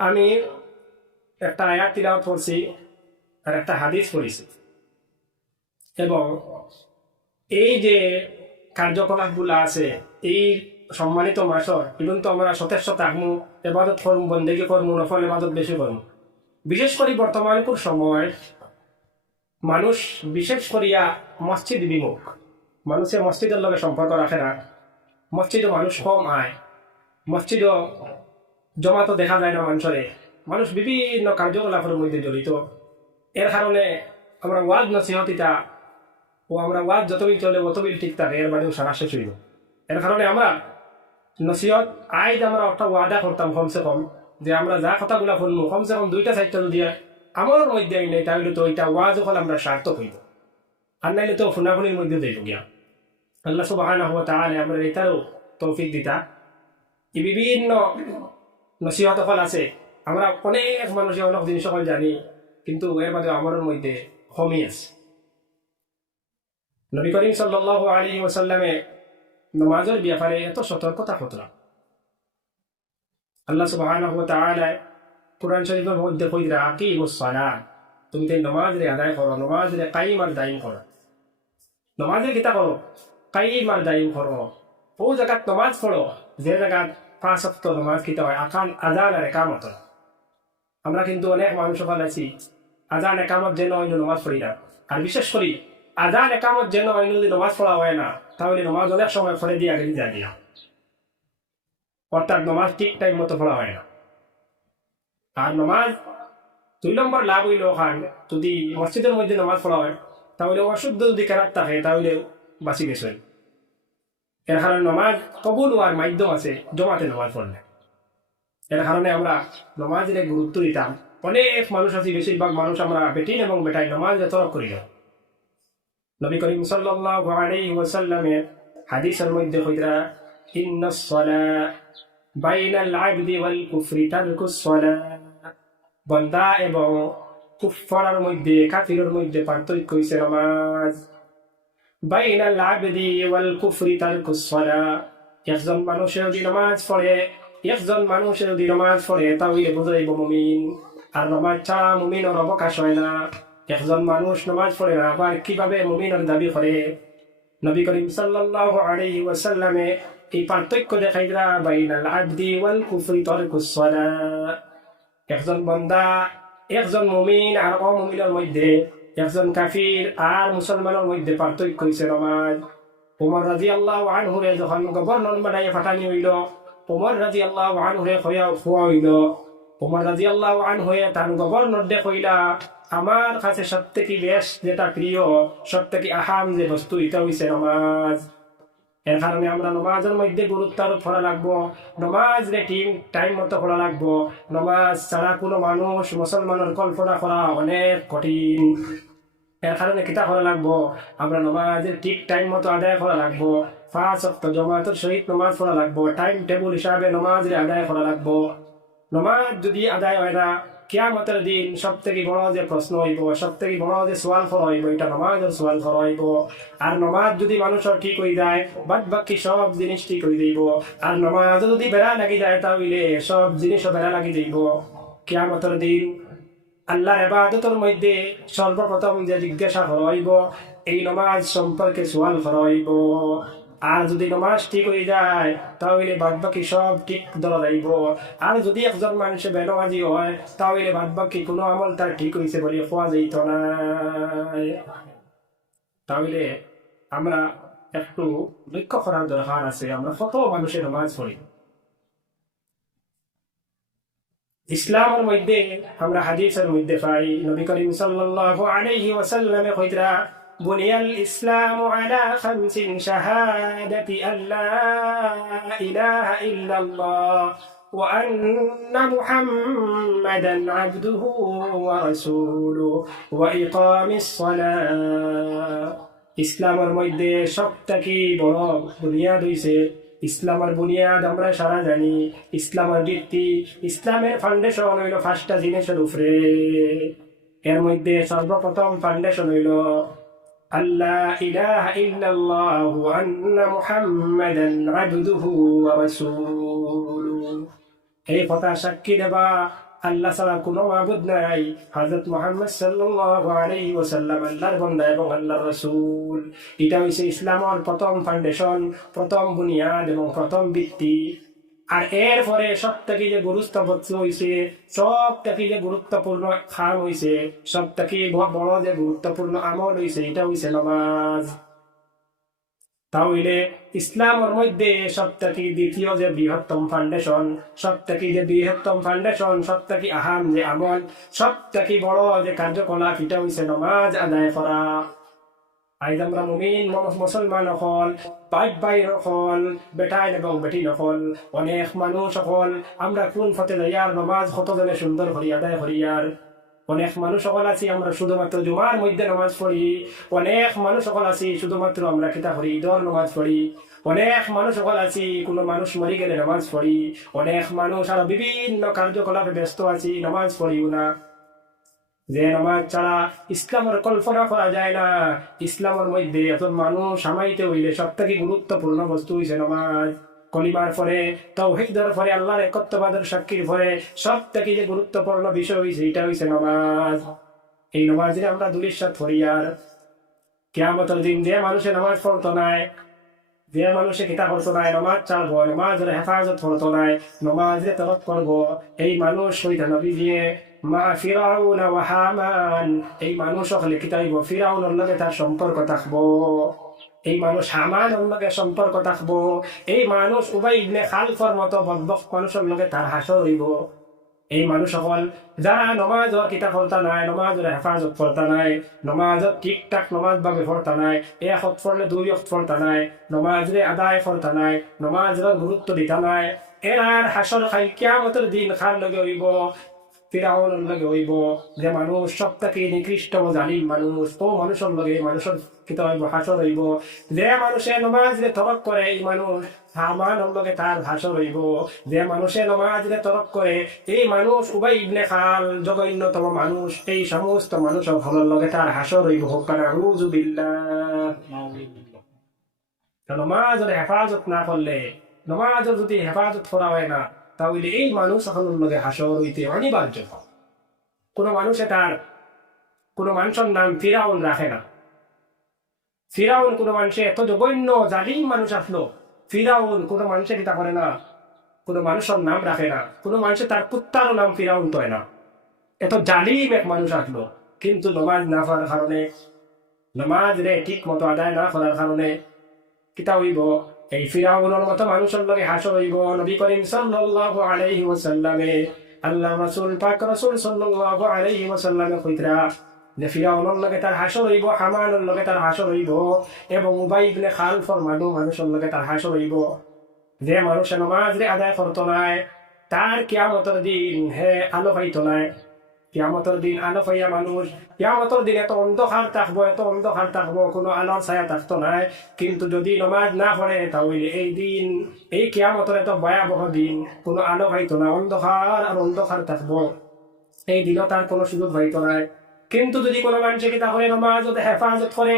আমি একটা আয়াত তিলাওয়াত করছি আর একটা হাদিস পড়েছি, এবং এই যে কার্যকলাপগুলো আছে এই সম্মানিত মাসর কিন্তু আমরা সতেজ থাকবো, এবাদত করবো, বন্দেগী করবো, নফল এবাদত বেশি করবো। বিশেষ করে বর্তমানকুর সময় মানুষ বিশেষ করিয়া মসজিদ বিমুখ, মানুষের মসজিদের লগে সম্পর্ক রাখে না। মসজিদও মানুষ কম আয়, মসজিদও জমাতো দেখা যায় না মানুষের। মানুষ বিভিন্ন কার্যকলাপের মধ্যে জড়িত। এর কারণে আমরা ওয়াজ নসিহতিটা ও আমরা ওয়াজ যতবিল চলে অতবিল ঠিক থাকে, এর বাদেও সারা শেষ হইল। এর কারণে আমরা নসিহত আজ আমরা একটা ওয়াদা করতাম কমসে কম, যে আমরা যা কথাগুলা শুনবো কমসে কম 2টা 4টা যদি আমার মধ্যে আইলে তাহলে তো ওইটা ওয়াজ হল আমরা সার্থক হইব, আর নাইলে তো ফুনাফুনির মধ্যে যাইব গিয়া। আল্লাহ সুবহানাহু ওয়া তাআলা আমরা এটারও তৌফিক দিতা। এই বিভিন্ন নসিহত ফল আছে, আমরা অনেক মানুষে অনেক জিনিস সকল জানি, কিন্তু এর বাদে আমার মধ্যে কমই আছে। নবী করিম সাল্লাল্লাহু আলাইহি ওয়াসাল্লামে নামাজের ব্যাপারে এত সতর্কতা হতরা। আল্লাহ সুবহানাহু ওয়া তাআলা কুরআন শরীফের মধ্যে কইরা আকিমুস সালাত, তুমি তো নামাজ রে আদায় করো, নামাজ রে কায়েম আর দায়ম করো। নামাজের কিতা করো, কায়েম আর দায়ম করো। ও জায়গাত নামাজ পড়ো যে জায়গাত 5 ওয়াক্ত নামাজ কিতা হয়, আযান আর ইকামত। আমরা কিন্তু অনেক মানুষ সকল আছি আযান ইকামত যেন হয় নামাজ পড়ি না। আর বিশেষ করে আযান ইকামত যেন হয় যদি নামাজ পড়া হয় না, তাহলে নামাজ অনেক সময় পড়ে দিয়ে আগে যায় না, অর্থাৎ নামাজ ঠিক টাইম মতো পড়া হয় না। আর নামাজ 2 নম্বর লাভ হইল খান, যদি মসজিদের মধ্যে নামাজ পড়া হয় তাহলে অশুদ্ধ যদি কেরাত থাকে তাহলে বাঁচি গেছেন। এর কারণে নামাজ কবুল হওয়ার মাধ্যম আছে জমাতে নামাজ পড়লে। এর কারণে আমরা নামাজের গুরুত্ব দিতাম। অনেক মানুষ আছে, বেশিরভাগ মানুষ আমরা বেটিন এবং বেটাই নামাজের তরফ করি না। নবী করিম সাল্লাল্লাহু আলাইহি ওয়াসাল্লামের হাদিসের মধ্যে কইরা ইন্নাস সালাত বাইনাল আবদি ওয়াল কুফরি তারকুস সালাত, বান্দা এবং কুফফারের মধ্যে কাফিরের মধ্যে পার্থক্য হইছে নামাজ। বাইনাল আবদি ওয়াল কুফরি তারকুস সালাত, একজন মানুষের যদি নামাজ পড়ে, একজন মানুষের যদি নামাজ পড়ে তাহলে বুঝাইব মুমিন, আর নামাজ ছাড়া মুমিনের অবকাশ হয় না। একজন মানুষ নামাজ পড়ে না, আবার কিভাবে মুমিনের দাবি করে? নবী করিম সাল্লাল্লাহু আলাইহি ওয়াসাল্লামে এই পার্থক্য দেখাইরা বাইনাল আবদি ওয়াল কুফরি তারকুস সালাত। একজন বান্দা, একজন মুমিন আর অমুমিনের মধ্যে, একজন কাফির আর মুসলমানের মধ্যে পার্থক্য হইছে নামাজ। ওমর রাদিয়াল্লাহু আনহু রে যখন গভর্নর বানাইয়া পাঠানি হইল, ওমর রাদিয়াল্লাহু আনহু রে খোয়া হইল। ওমর রাদিয়াল্লাহু আনহু তার গভর্নর দে কইলা, আমার কাছে সবথেকে বেশ যেটা প্রিয়, সবথেকে আহাম যে বস্তু এটা হইছে নামাজ। এর কারণে আমরা নামাজের মধ্যে গুরুত্ব আরোপ করা লাগবো। নামাজ রে টাইম মতো করা লাগবো। নামাজ ছাড়া কোনো মানুষ মুসলমানের কল্পনা করা অনেক কঠিন। এর কারণে কিতা করা লাগবো, আমরা নামাজের ঠিক টাইম মতো আদায় করা লাগবো। 5 ওয়াক্ত জামাতের সহিত নামাজ পড়া লাগবো। টাইম টেবিল হিসাবে নামাজ রে আদায় করা লাগবো। নামাজ যদি আদায় হয় না, কিয়ামতের দিন সব থেকে বড় যে প্রশ্ন হইব, সব থেকে বড় যে সোয়াল করা হইব, এটা নামাজের সোয়াল করা হইব। আর নামাজ যদি মানুষের ঠিক হয়ে যায়, বাদ বাকি সব জিনিস ঠিক হয়ে যাইব। আর নামাজ যদি বেড়া লাগি যায় তাহলে সব জিনিসও বেড়া লাগি যাইব। কিয়ামতের দিন আল্লাহর ইবাদতের মধ্যে সর্বপ্রথম যে জিজ্ঞাসা করা হইব, এই নামাজ সম্পর্কে সোয়াল করা হইব। আর যদি নামাজ ঠিক হয়ে যায় তাহলে বাদ বাকি সব ঠিক ধরা যাইব। আর যদি একজন মানুষের বেনামাজি হয় তাহলে বাদ বাকি কোনো আমল তার ঠিক হয়েছে বলে পাওয়া যাইত না। তাহলে আমরা একটু লক্ষ্য করার দরকার আছে, আমরা কত মানুষের নামাজ পড়ি। ইসলামের মধ্যে আমরা হাদিসের মধ্যে পাই, নবী করিম সাল্লাল্লাহু আলাইহি ওয়াসাল্লামে কইরা বুনিয়াল ইসলামু আলা খামসিন শাহাদাতি আল্লা ইলাহা ইল্লাল্লাহ ওয়া আন্না মুহাম্মাদান আবদুহু ওয়া রাসূলুহু ওয়া ইকামিস সালাহ। ইসলামের মধ্যে সবথেকে বড় বুনিয়াদ হইছে ইসলামের বুনিয়াদ। আমরা সারা জানি ইসলামের ভিত্তি, ইসলামের ফাউন্ডেশন হইল 5টা জিনিসের উপরে। এর মধ্যে সর্বপ্রথম ফাউন্ডেশন হইল আল্লাহ ইলাহা ইল্লাল্লাহ ওয়া আন্না মুহাম্মাদান আবদুহু ওয়া রাসূলুহু। এই কথা সাক্ষী দেবা আল্লাহ ছাড়া কোনো মাবুদ নাই, হযরত মুহাম্মদ সাল্লাল্লাহু আলাইহি ওয়াসাল্লাম আল্লাহর বান্দা এবং আল্লাহর রাসূল। এটা হইছে ইসলামের প্রথম ফাউন্ডেশন, প্রথম বুনিয়াদ এবং প্রথম ভিত্তি। আর এর পরে সব থেকে যে গুরুত্বপূর্ণ হইছে, সব থেকে যে গুরুত্বপূর্ণ খাম হইছে, সব থেকে বড় যে গুরুত্বপূর্ণ আমল হইছে, এটা হইছে নামাজ। তাহলে ইসলামের মধ্যে সব থেকে দ্বিতীয় যে বৃহত্তম ফাউন্ডেশন, সব থেকে যে বৃহত্তম ফাউন্ডেশন, সব থেকে আহাম যে আমল, সব থেকে বড় যে কার্যকলাপ, এটা হইছে নামাজ আদায় করা। আজ আমরা মুমিন মুসলমান হল, ভাই হল, বেটাই এবং বেটি হল, অনেক মানুষ হল, আমরা কোন ফতে যাইয়ার নামাজ কতজনে সুন্দর করি আদায় করিয়ার। অনেক মানুষ সকল আছি আমরা শুধুমাত্র জুমার মধ্যে নামাজ পড়ি, অনেক মানুষ সকল আছি শুধুমাত্র আমরা কিতা করি ঈদর নামাজ পড়ি, অনেক মানুষ সকল আছি কোনো মানুষ মরি গেলে নামাজ পড়ি, অনেক মানুষ আরো বিভিন্ন কার্যকলাপে ব্যস্ত আছি, নামাজ পড়িও না। যে নামাজ ছাড়া ইসলামের কল্পনা করা যায় না। ইসলামের মধ্যে এত মানুষ সামাইতে হইলে সব থেকে গুরুত্বপূর্ণ বস্তু হইছে নামাজ। কলিমার পরে, তাওহীদের পরে, আল্লাহর একত্ববাদের সাক্ষীর পরে সব থেকে যে গুরুত্বপূর্ণ বিষয় হইছে, এটা হইছে নামাজ। এই নামাজে আমরা দুলিশাত পড়ি। আর কিয়ামতের দিন যে মানুষে নামাজ পড়তো নাই, যে মানুষে কিতা করতো নাই, নামাজ চালবো, নামাজের হেফাজত করতো নাই, নামাজে তরক করবো, এই মানুষ হইতে নবী দিয়ে মা ফিরাউন ওয়া হামান, এই মানুষ হলে কিতা হইব, ফিরাউনের লগে তার সম্পর্ক থাকবো, এই মানুষ হামানের লগে সম্পর্ক থাকবো, এই মানুষ উবাই ইবনে খালফর মতো বদবক মানুষের লগে তার হাসর হইব। এই মানুষ সকল যারা নমাজর কিতা করতা নাই, নমাজের হেফাজত করতা নাই, নমাজত ঠিকঠাক নমাজ ভাবে পড়তা নাই, এক হক পড়লে দুই হক পড়তা নাই, নমাজরে আদায় করতা নাই, নমাজের গুরুত্ব দিতা নাই, এরার হাসর খাই কিয়ামতের দিন খার লগে হইব, ফিরাউনের লগে হইব। যে মানুষ সব থেকে নিকৃষ্ট জালিম মানুষ, ও মানুষের লগে মানুষের কিতা হইব, হাসর হইব। যে মানুষে নমাজরে তরক করে, এই মানুষ হামানের লগে তার হাসর হইব। যে মানুষে নমাজরে তরক করে, এই মানুষ উবাই ইবনে খাল জঘন্যতম মানুষ, এই সমস্ত মানুষের ভালোর লগে তার হাসর হইব। হোক নাউযু বিল্লাহ। নমাজের হেফাজত না করলে, নমাজের যদি হেফাজত করা হয় না, তাহলে এই মানুষ সকলের লগে হাসর হইতে অনিবার্য। কোন মানুষে তার কোন মানুষের নাম ফিরাউন রাখে না। ফিরাউন কোন মানুষে এত জঘন্য জালিম মানুষ আসলো, ফিরাউন কোন মানুষে কিতা করে না, কোন মানুষের নাম রাখে না। কোন মানুষে তার কুত্তারও নাম ফিরাউন তো না। এত জালিম এক মানুষ আসলো, কিন্তু নমাজ না করার কারণে, নমাজ রে ঠিক মতো আদায় না করার কারণে কিতা হইব, এই ফিরাউনের মতো মানুষের লগে হাসর হইব। নবী করিম সাল্লাল্লাহু আলাইহি ওয়াসাল্লামে, আল্লাহ রাসূল পাক রাসূল সাল্লাল্লাহু আলাইহি ওয়াসাল্লামে কইতরা যে ফিরাউনের লগে তার হাসর হইব, হামানের লগে তার হাসর হইব, এবং উবাই ইবনে খালফর মানুষের লগে তার হাসর হইব। যে মানুষ নামাজ রে আদায় করতো নাই, তার কিয়ামতের দিন হে আলো পাইতো নাই। কিয়ামতের দিন আলো পাইয়া মানুষ, কিয়ামতের দিন এত অন্ধকার থাকবো, এত অন্ধকার থাকবো, কোনো আলোর ছায়া থাকতো নাই। কিন্তু যদি নমাজ না পড়ে, তাহলে এই দিন, এই কিয়ামতের এত ভয়াবহ দিন, কোনো আলো পাইতো না, অন্ধকার আর অন্ধকার থাকবো, এই দিনও তার কোনো সুযোগ পাইতো নাই। কিন্তু যদি কোনো মানুষে কি তাহলে নমাজ হেফাজত করে,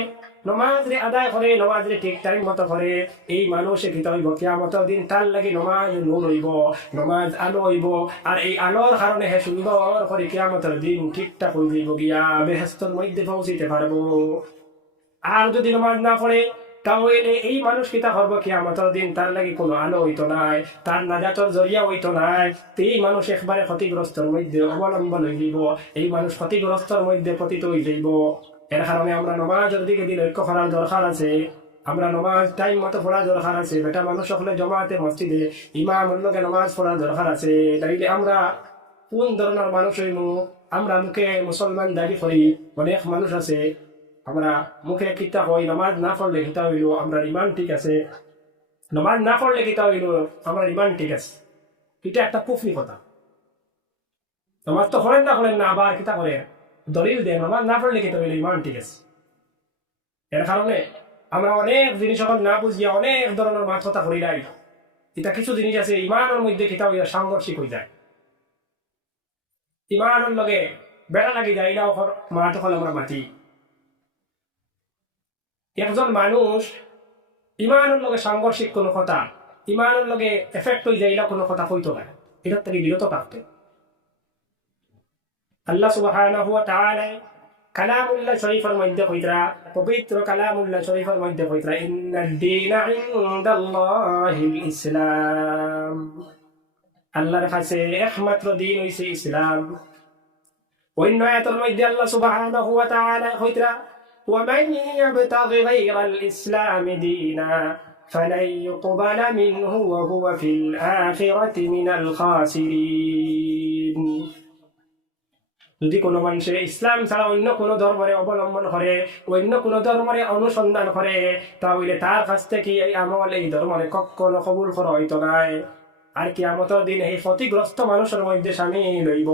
নমাজ রে আদায় করে, নমাজ রে ঠিক টাইম মতো করে, এই মানুষে কি হইব, কিয়ামতের দিন তার লাগি নমাজ নূর হইব, নমাজ আলো হইব। আর এই আলোর কারণে হে সুন্দর করে কিয়ামতের দিন ঠিকঠাক হয়ে যাইব, গিয়া বেহেশতের মধ্যে পৌঁছিতে পারবো। আর যদি নমাজ না পড়ে, তাহলে এই মানুষ কিতা করবো, কিয়ামতের দিন তার লাগি কোনো আলো হইতো নাই, তার নাজাতের জরিয়া হইতো নাই। তো এই মানুষ একবারে ক্ষতিগ্রস্তর মধ্যে অবলম্বন হয়ে যাইব, এই মানুষ ক্ষতিগ্রস্তর মধ্যে পতিত হয়ে যাইব। এর কারণে আমরা নমাজের দিকে লক্ষ্য করার দরকার আছে। আমরা নমাজ টাইম মতো পড়ার দরকার আছে। বেটা মানুষ সকলে জমাতে মসজিদে ইমামের লগে নমাজ পড়ার দরকার আছে। তাইলে আমরা কোন ধরনের মানুষ হইব, আমরা মুখে মুসলমান দাবি করি, অনেক মানুষ আছে আমরা মুখে কিতা হই, নামাজ না পড়লে কিতা হইল আমরা ইমান ঠিক আছে, নামাজ না পড়লে কিতা হইল আমরা ইমান ঠিক আছে। এটা একটা কুফরি কথা। নামাজ তো করেন না, আবার কিতা করে দলিল দেয় নামাজ না পড়লে কিতা হইল ইমান ঠিক আছে। এর কারণে আমরা অনেক জিনিস এখন না বুঝিয়া অনেক ধরনের মাছ কথা করি নাই। এটা কিছু জিনিস আছে ইমানের মধ্যে কিতা হইয়া সাংঘর্ষিক হয়ে যায়, ইমানের লগে বেড়া লাগি যায়, এটা মাঠ হল আমরা মাটি। একজন মানুষ ইমানের লগে সাংঘর্ষিক কোনো কথা, ইমানের লগে এফেক্ট হয়ে যায়, এটা কোনো কথা কইতো না। এটার থেকে বিরত থাকতে। আল্লাহ সুবহানাহু ওয়া তাআলা কালামুল্লাহ শরীফের মধ্যে কইতরা, পবিত্র কালামুল্লাহ শরীফের মধ্যে কইতরা, ইন্নাদ দীনা ইনদাল্লাহিল ইসলাম, আল্লাহর কাছে একমাত্র দিন হইছে ইসলাম। অন্য আয়াতের মধ্যে আল্লাহ সুবহানাহু ওয়া তাআলা কইতরা, ওয়া মান ইয়াবতাগি গায়রাল ইসলামি দীনা ফালান ইউকবালা মিনহু ওয়া হুয়া ফিল আখিরাতি মিনাল খাসিরিন। যদি কোনো মানুষে ইসলাম ছাড়া অন্য কোনো ধর্মের অবলম্বন করে, অন্য কোনো ধর্মের অনুসন্ধান করে, তাহলে তার কাছ থেকে এই আমল, এই ধর্মের কখনো কবুল করা হইতো নাই। আর কিয়ামতের দিন এই ক্ষতিগ্রস্ত মানুষের মধ্যে সামিল হইব।